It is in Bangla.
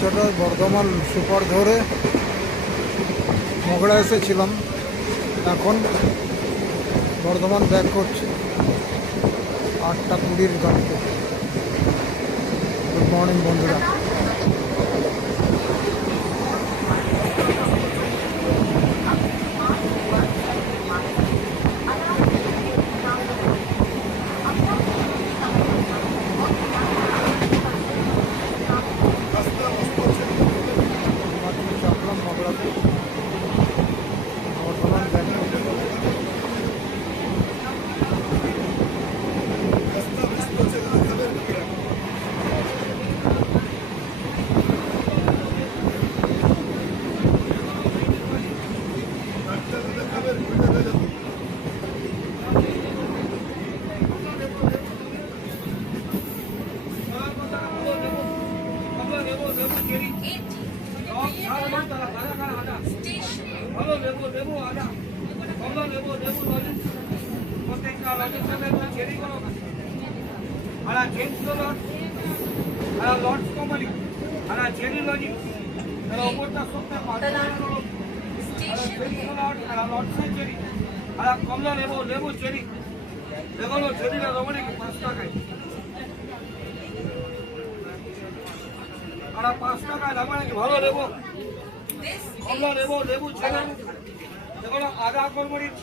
ছোটো বর্ধমান সুপার ধরে মগড়া এসেছিলাম, এখন বর্ধমান ব্যাক করছি 8:20 গাড়িতে। গুড মর্নিং বন্ধুরা। চাপলাম মগড়াতে, বর্ধমান ব্যাক করছি। কমলা লেবু লেবু চেরি দেখো চেরিটা রমণী 5 টাকায়, আর 5 টাকায় রমণী ভালো লেবু কমলা লেবু লেবু চেরি দেখো আদা গোলমরিচ